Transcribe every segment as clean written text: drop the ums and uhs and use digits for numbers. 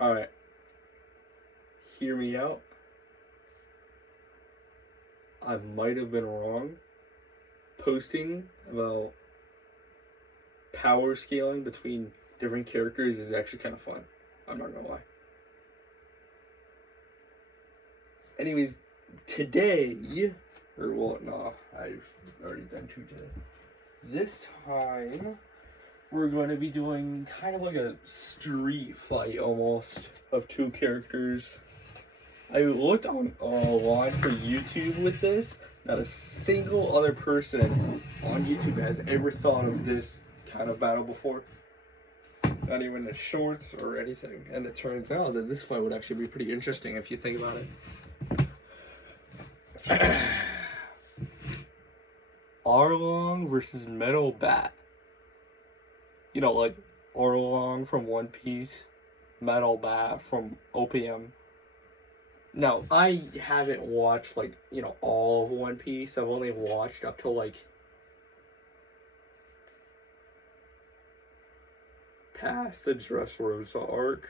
Alright, hear me out. I might have been wrong. Posting about power scaling between different characters is actually kind of fun. I'm not gonna lie. Anyways, today, or well, no, I've already done two today. This time, we're going to be doing kind of like a street fight almost of two characters. I looked online for YouTube with this. Not a single other person on YouTube has ever thought of this kind of battle before. Not even the shorts or anything. And it turns out that this fight would actually be pretty interesting if you think about it. Arlong versus Metal Bat. You know, like Arlong from One Piece, Metal Bat from OPM. Now, I haven't watched, like, you know, all of One Piece. I've only watched up till, like, past the Dressrosa arc.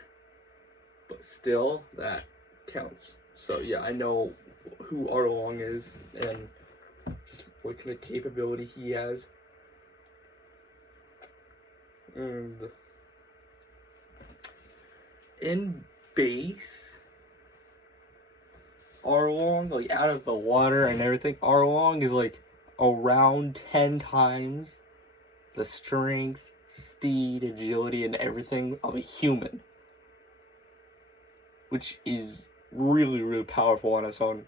But still, that counts. So, yeah, I know who Arlong is and just what kind of capability he has. And in base, Arlong, like out of the water and everything, Arlong is like around 10 times the strength, speed, agility, and everything of a human. Which is really, really powerful on its own.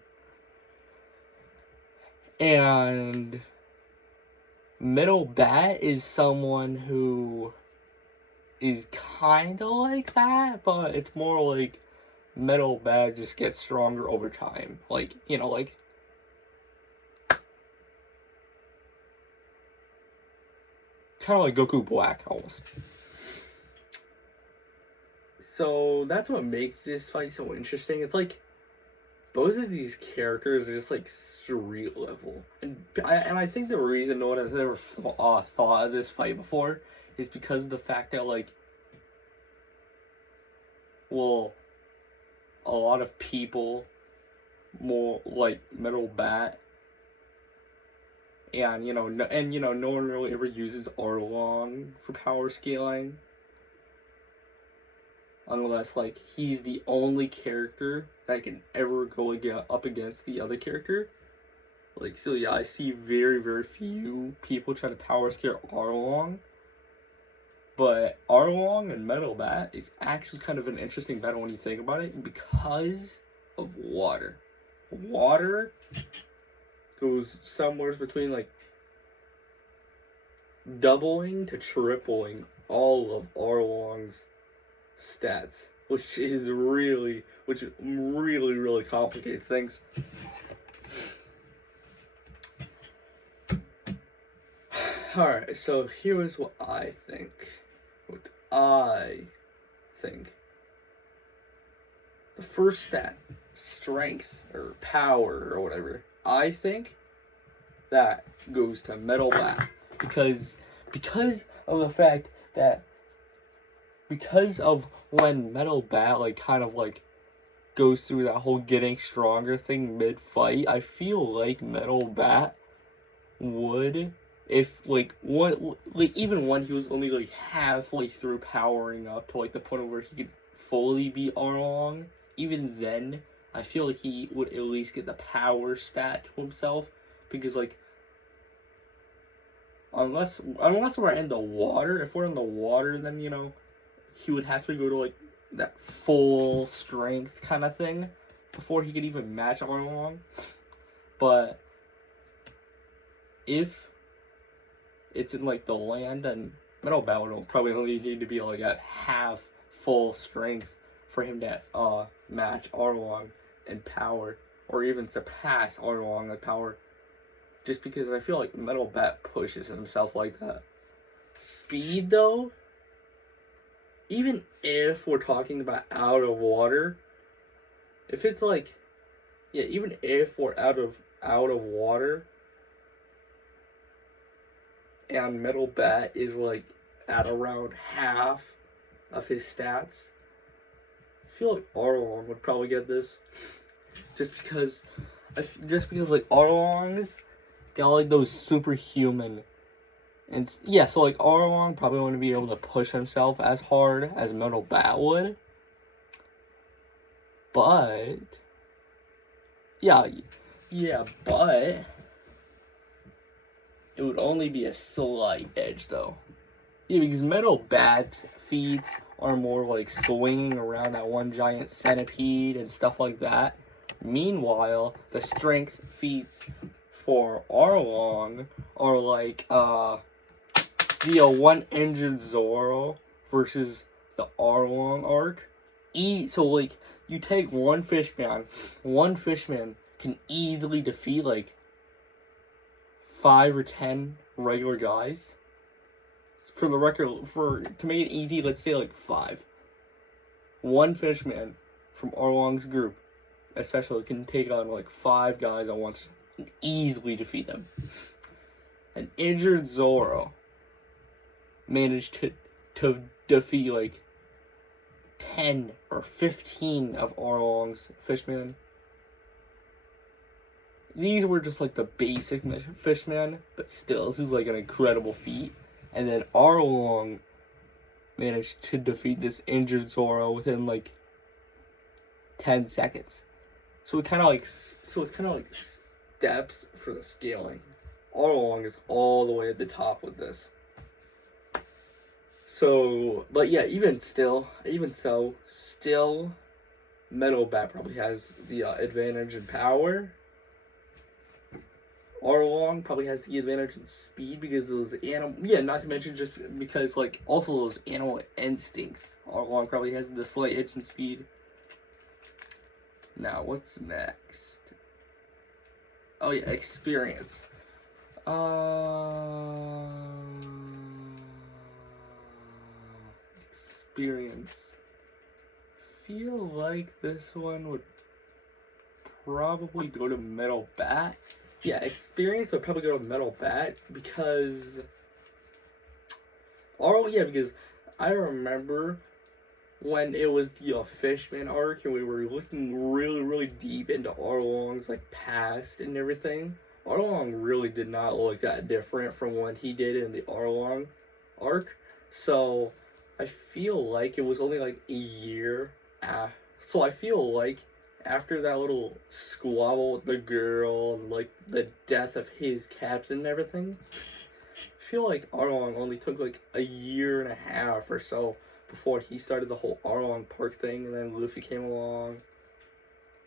And Metal Bat is someone who is kind of like that, but it's more like Metal Bat just gets stronger over time. Like, you know, like kind of like Goku Black almost. So that's what makes this fight so interesting. It's like both of these characters are just like street level, and I think the reason no one has ever thought of this fight before is because of the fact that, like, well, a lot of people more like Metal Bat, and no one really ever uses Arlong for power scaling. Unless, like, he's the only character that can ever go up against the other character. Like, so yeah, I see very, very few people try to power scale Arlong. But Arlong and Metal Bat is actually kind of an interesting battle when you think about it, because of water. Water goes somewhere between, like, doubling to tripling all of Arlong's stats, which really complicates things. Alright, so here's what I think. The first stat, strength or power or whatever, I think that goes to Metal Bat, because of the fact that because of when Metal Bat, like, kind of, like, goes through that whole getting stronger thing mid-fight, I feel like Metal Bat would, if, like, even when he was only, like, halfway through powering up to, like, the point where he could fully beat Arlong, even then, I feel like he would at least get the power stat to himself, because, like, unless we're in the water, if we're in the water, then, he would have to go to, like, that full strength kind of thing before he could even match Arlong. But if it's in, like, the land, and Metal Bat would probably only need to be, like, at half full strength for him to match Arlong in power, or even surpass Arlong in power. Just because I feel like Metal Bat pushes himself like that. Speed, though, even if we're talking about out of water, if it's like, yeah, even if we're out of water, and Metal Bat is, like, at around half of his stats, feel like Arlong would probably get this, just because like Arlongs got like those superhuman, and yeah, so like Arlong probably wouldn't be able to push himself as hard as Metal Bat would, but but it would only be a slight edge though. Yeah, because Metal Bat's feats are more like swinging around that one giant centipede and stuff like that. Meanwhile, the strength feats for Arlong are like the one injured Zoro versus the Arlong arc. So like you take one fishman can easily defeat like 5 or 10 regular guys. For the record, to make it easy, let's say like 5. One fishman from Arlong's group, especially, can take on like 5 guys at once and easily defeat them. An injured Zoro managed to defeat like 10 or 15 of Arlong's fishmen. These were just like the basic fishmen, but still, this is like an incredible feat. And then Arlong managed to defeat this injured Zoro within like 10 seconds. So it's kind of like steps for the scaling. Arlong is all the way at the top with this. So, but yeah, even so, still, Metal Bat probably has the advantage in power. Arlong probably has the advantage in speed because of those not to mention just because, like, also those animal instincts. Arlong probably has the slight edge in speed. Now, what's next? Oh, yeah, experience. Experience. Feel like this one would probably go to Metal Bat. Yeah, experience would probably go to Metal Bat because because I remember when it was the Fishman arc and we were looking really, really deep into Arlong's like past and everything. Arlong really did not look that different from what he did in the Arlong arc. So I feel like it was only like a year after. So I feel like after that little squabble with the girl and like the death of his captain and everything, I feel like Arlong only took like a year and a half or so before he started the whole Arlong Park thing, and then Luffy came along.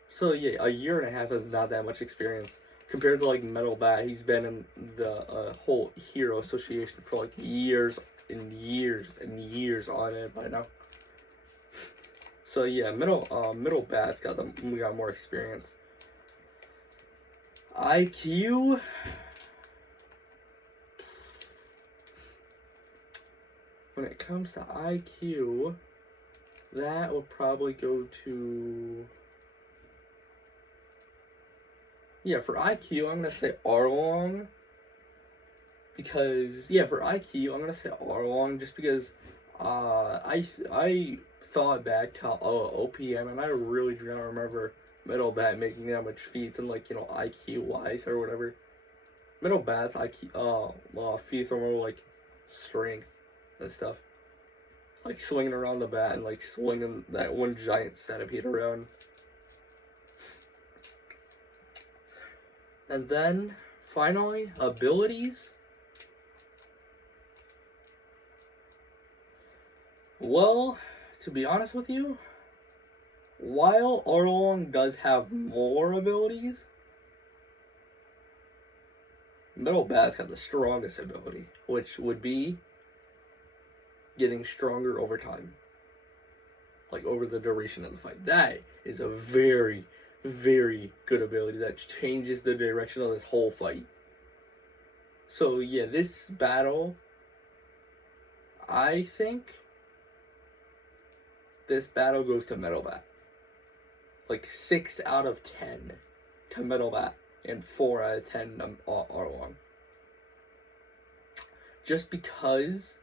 So yeah, a year and a half is not that much experience compared to like Metal Bat. He's been in the whole Hero Association for like years and years and years on it by now. So yeah, Metal Bat's got more experience. IQ. When it comes to IQ, that would probably go to. Yeah, for IQ, I'm gonna say Arlong. Because for IQ, I'm gonna say Arlong just because I thought back to OPM, and I really do not remember Metal Bat making that much feats and like IQ wise or whatever. Metal Bat's IQ feats are more like strength and stuff, like swinging around the bat and like swinging that one giant centipede around. And then finally, abilities. Well, to be honest with you, while Arlong does have more abilities, Metal Bat's got the strongest ability, which would be getting stronger over time. Like over the duration of the fight. That is a very, very good ability that changes the direction of this whole fight. So yeah, this battle, I think this battle goes to Metal Bat. Like 6 out of 10 to Metal Bat and 4 out of 10 to Arlong. Just because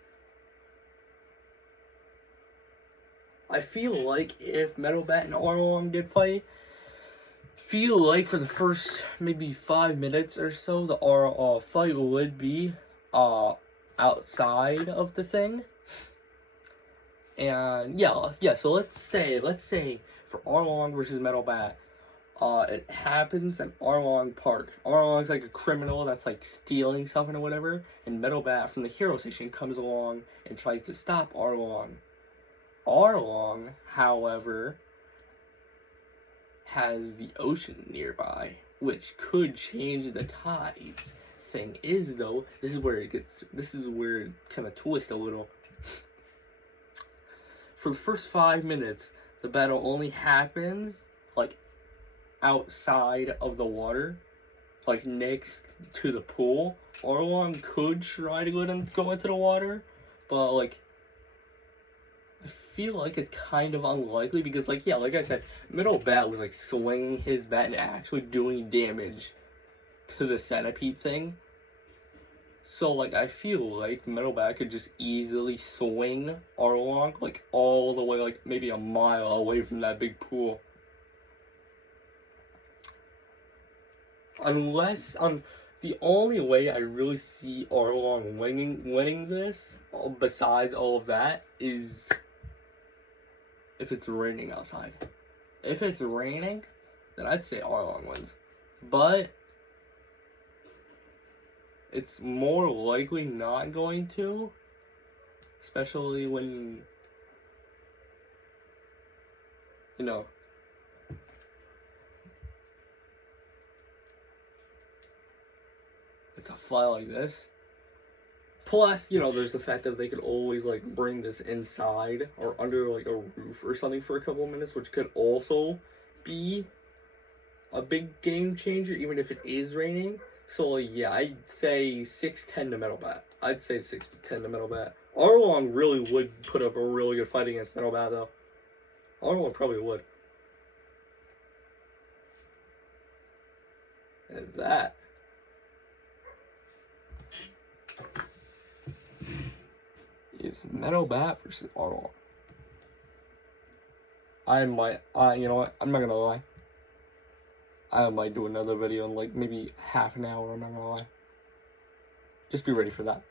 I feel like if Metal Bat and Arlong did fight, feel like for the first maybe 5 minutes or so, the fight would be outside of the thing. And yeah. So let's say for Arlong versus Metal Bat, it happens in Arlong Park. Arlong's like a criminal that's like stealing something or whatever, and Metal Bat from the hero station comes along and tries to stop Arlong. Arlong, however, has the ocean nearby, which could change the tides. Thing is, though, this is where it kind of twists a little. For the first 5 minutes, the battle only happens like outside of the water, like next to the pool. Arlong could try to go into the water, but like I feel like it's kind of unlikely because like I said, Metal Bat was like swinging his bat and actually doing damage to the centipede thing. So like I feel like Metal Bat could just easily swing Arlong like all the way, like maybe a mile away from that big pool. Unless the only way I really see Arlong winning this, besides all of that, is if it's raining outside. If it's raining, then I'd say Arlong wins. But it's more likely not going to, especially when, you know, it's a fight like this. Plus, you know, there's the fact that they could always like bring this inside or under like a roof or something for a couple of minutes, which could also be a big game changer, even if it is raining. So yeah, I'd say 6-10 to Metal Bat. I'd say 6-10 to Metal Bat. Arlong really would put up a really good fight against Metal Bat, though. Arlong probably would. And that is Metal Bat versus Arlong. You know what? I'm not gonna lie. I might do another video in like maybe half an hour, I'm not gonna lie. Just be ready for that.